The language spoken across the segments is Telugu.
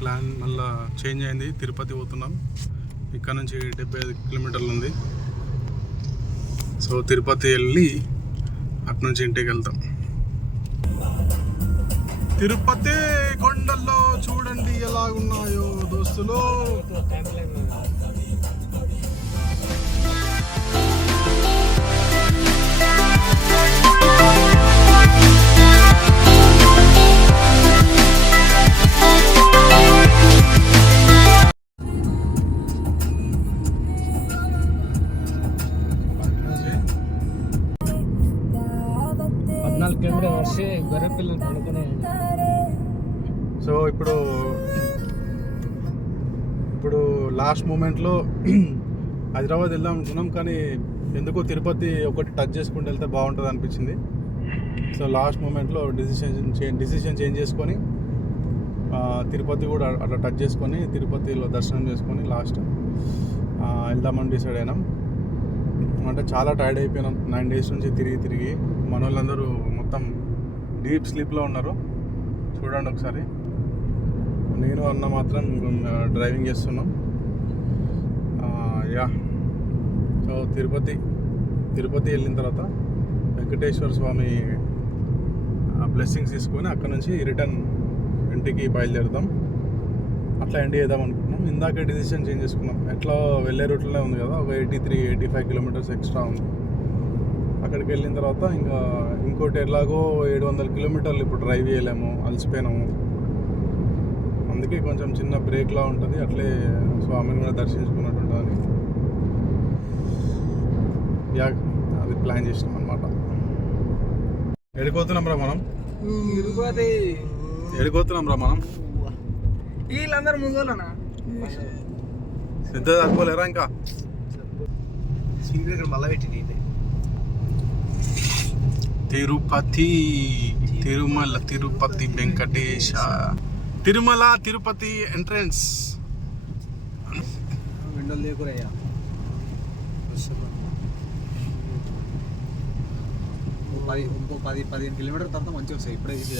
ప్లాన్ మళ్ళీ చేంజ్ అయింది. తిరుపతి పోతున్నాం. ఇక్కడ నుంచి 75 కిలోమీటర్లు ఉంది. సో తిరుపతి వెళ్ళి అటు నుంచి ఇంటికి వెళ్తాం. తిరుపతి కొండల్లో చూడండి ఎలాగున్నాయో దోస్తులు. సో ఇప్పుడు లాస్ట్ మూమెంట్లో హైదరాబాద్ వెళ్దాం అనుకున్నాం, కానీ ఎందుకో తిరుపతి ఒకటి టచ్ చేసుకుంటూ వెళ్తే బాగుంటుంది అనిపించింది. సో లాస్ట్ మూమెంట్లో డిసిషన్ చేంజ్ చేసుకొని తిరుపతి కూడా అట్లా టచ్ చేసుకొని తిరుపతిలో దర్శనం చేసుకొని లాస్ట్ వెళ్దామని డిసైడ్ అయినాం. అంటే చాలా టైర్డ్ అయిపోయినాం 9 days నుంచి తిరిగి. మన వాళ్ళందరూ మొత్తం డీప్ స్లీప్లో ఉన్నారు. చూడండి ఒకసారి. నేను అన్న మాత్రం డ్రైవింగ్ చేస్తున్నాం. సో తిరుపతి వెళ్ళిన తర్వాత వెంకటేశ్వర స్వామి బ్లెస్సింగ్స్ తీసుకొని అక్కడ నుంచి రిటర్న్ ఇంటికి బయలుదేరుతాం. అట్లా ఎండ్ చేద్దాం అనుకున్నాం. ఇందాకే డిసిషన్ చేంజ్ చేసుకున్నాం. ఎట్లా వెళ్ళే రూట్లోనే ఉంది కదా, ఒక 83-85 కిలోమీటర్స్ ఎక్స్ట్రా ఉంది. అక్కడికి వెళ్ళిన తర్వాత ఇంకోటి ఎలాగో 700 కిలోమీటర్లు ఇప్పుడు డ్రైవ్ చేయలేము, అలసిపోయినాము. అందుకే కొంచెం చిన్న బ్రేక్లా ఉంటుంది. అట్లే స్వామిని కూడా దర్శించుకున్నట్టు ఉంటుంది. అది ప్లాన్ చేసినాం అనమాట. ఎడిపోతున్నాం రా మనం వీళ్ళందరూ ముందునా సిద్ధ తక్కువలేరా ఇంకా మళ్ళా పెట్టి తిరుపతి వెంకటేశ తిరుమల తిరుపతి ఎంట్రన్స్. విండోలు లేకురయ్యా. 10-15 కిలోమీటర్ తర్వాత మంచిగా వస్తాయి. ఇప్పుడే తీసి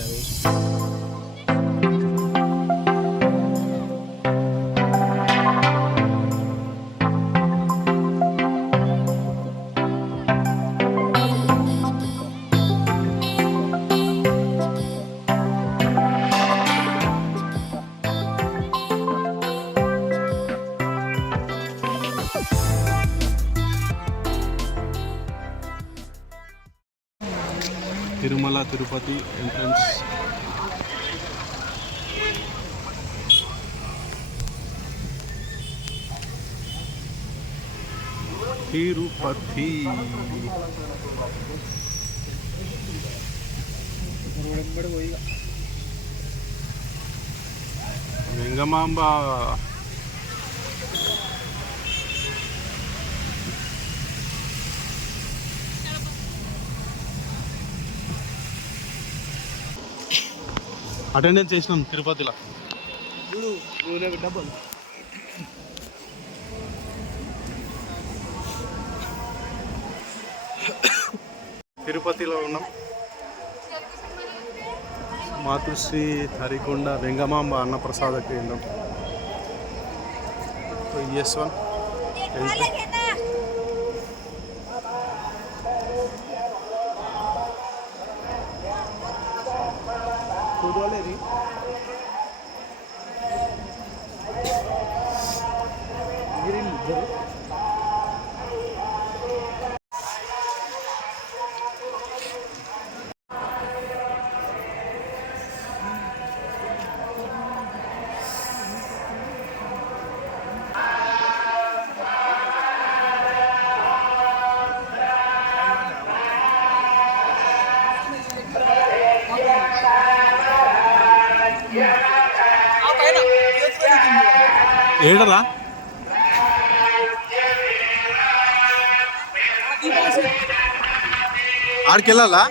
తిరుమల తిరుపతి ఎంట్రన్స్. తిరుపతి వెంగమాంబ అటెండెన్స్ చేసినాం తిరుపతిలో. తిరుపతిలో ఉన్నాం. మాతృశ్రీ హరికొండ వెంగమాంబ అన్నప్రసాద కేంద్రం. ES1 ఏడరా ఆడికి వెళ్ళాలా?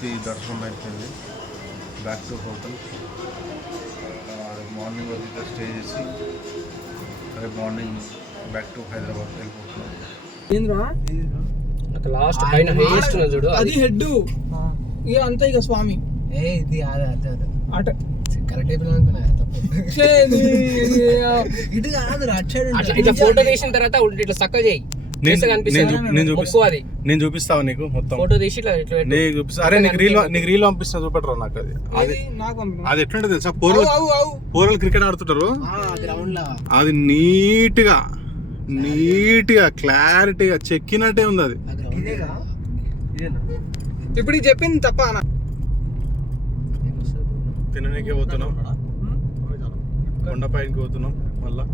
తిరుపతి దర్శనం అయిపోయింది. Back to hotel. మార్నింగ్ వరకు ఇక్కడ స్టే చేసి రేపు మార్నింగ్ బ్యాక్ టు హైదరాబాద్ వెళ్ళిపోతున్నాం. లాస్ట్ పైన హైయెస్ట్ చూడు, అది హెడ్ ఇక అంతా ఇక స్వామి. ఇది అదే అట కరెక్ట్ అయిపోయినా అనుకున్నా. ఇటు కాదు అటు సైడ్ ఇట్లా ఫోటో తీసిన తర్వాత ఇట్లా చక్కగా చేయి. నేను చూపిస్తావు నీకు మొత్తం ఫోటో తీసి ఇట్లా నీకు చూపిస్తా. అరే నీకు రీల్ పంపిస్తా, చూపెట్టరా నాకు అది. అది ఎట్లుంటుంది తెలుసా, పోరలు క్రికెట్ ఆడుతుంటారు, గ్రౌండ్ లా అది నీట్గా క్లారిటీగా చెక్కినట్టే ఉంది అది. ఇప్పుడు ఇది చెప్పింది తప్ప అన్న. తిననీకే పోతున్నాం, కొండపైకి పోతున్నాం మళ్ళా.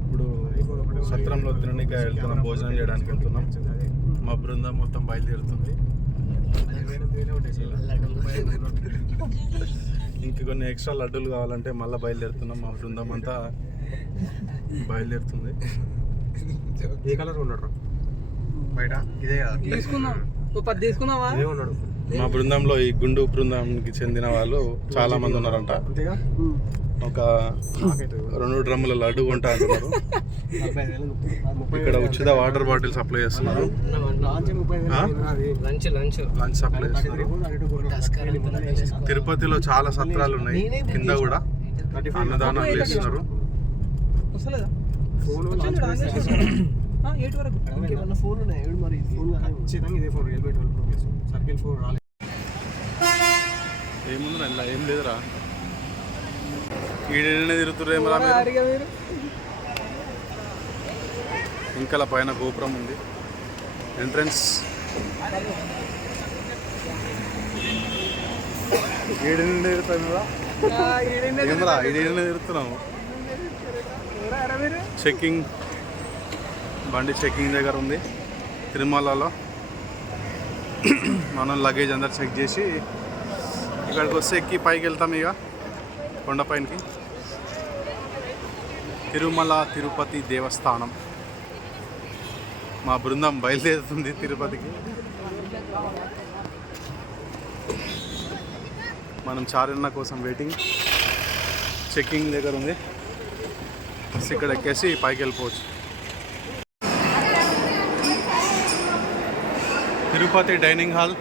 ఇప్పుడు సత్రంలో తిననీకే వెళ్తున్నాం, భోజనం చేయడానికి వెళ్తున్నాం. మా బృందం మొత్తం బయలుదేరుతుంది. ఇంక కొన్ని ఎక్స్ట్రా లడ్డూలు కావాలంటే మళ్ళీ బయలుదేరుతున్నాం. మా బృందం అంతా బయలుదేరుతుంది. ఏ కలర్ ఉన్నాడు బయట? ఇదే తీసుకుందాం, 10 తీసుకుందామా? ఉన్నాడు మా బృందంలో ఈ గుండు బృందానికి చెందిన వాళ్ళు చాలా మంది ఉన్నారంట. ఒక 2 డ్రమ్ముల లడ్డు కొంటా అంటున్నారు. ఇక్కడ ఉచిత వాటర్ బాటిల్ సప్లై చేస్తున్నారు, లంచ్ సప్లై చేస్తున్నారు. తిరుపతిలో చాలా సత్రాలు ఉన్నాయి, కింద కూడా అన్నదానం చేస్తున్నారు. ఏముంది ఇలా ఏం లేదురా, ఈడనే తిరుగుతుర్రేమరా మీరు. ఇంకా పైన గోపురం ఉంది, ఎంట్రన్స్. ఈడనే తిరుగుతారా ఏమరా, ఈడనే తిరుగుతున్నాము. చెక్కింగ్ బండి చెక్కింగ్ దగ్గర ఉంది తిరుమలలో. మనం లగేజ్ అందరు చెక్ చేసి ఇక్కడికి వస్తే ఎక్కి పైకి వెళ్తాం ఇక కొండపైనకి. తిరుమల తిరుపతి దేవస్థానం. మా బృందం బయలుదేరుతుంది తిరుపతికి. మనం చారణ కోసం వెయిటింగ్, చెక్కింగ్ దగ్గర ఉంది. ఇక్కడ ఎక్కేసి పైకి వెళ్ళిపోవచ్చు. Tirupati dining hall.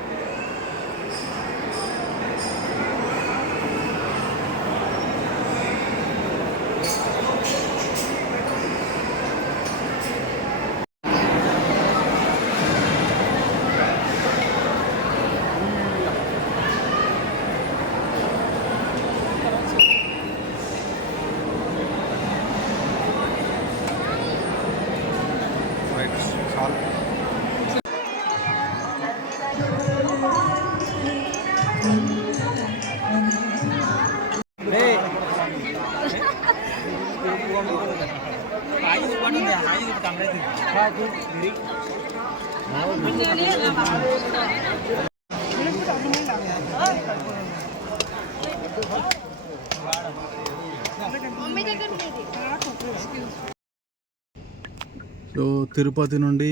So Tirupati నుండి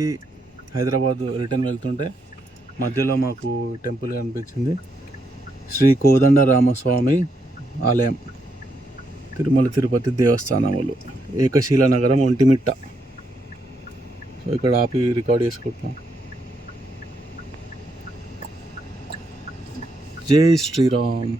హైదరాబాద్ రిటర్న్ వెళ్తుంటే మధ్యలో మాకు టెంపుల్ కనిపించింది. శ్రీ కోదండ రామస్వామి ఆలయం, తిరుమల తిరుపతి దేవస్థానములు, ఏకశిల నగరం, ఒంటిమిట్ట. సో ఇక్కడ ఆపి రికార్డ్ చేసుకుంటున్నాం. జై శ్రీరామ్.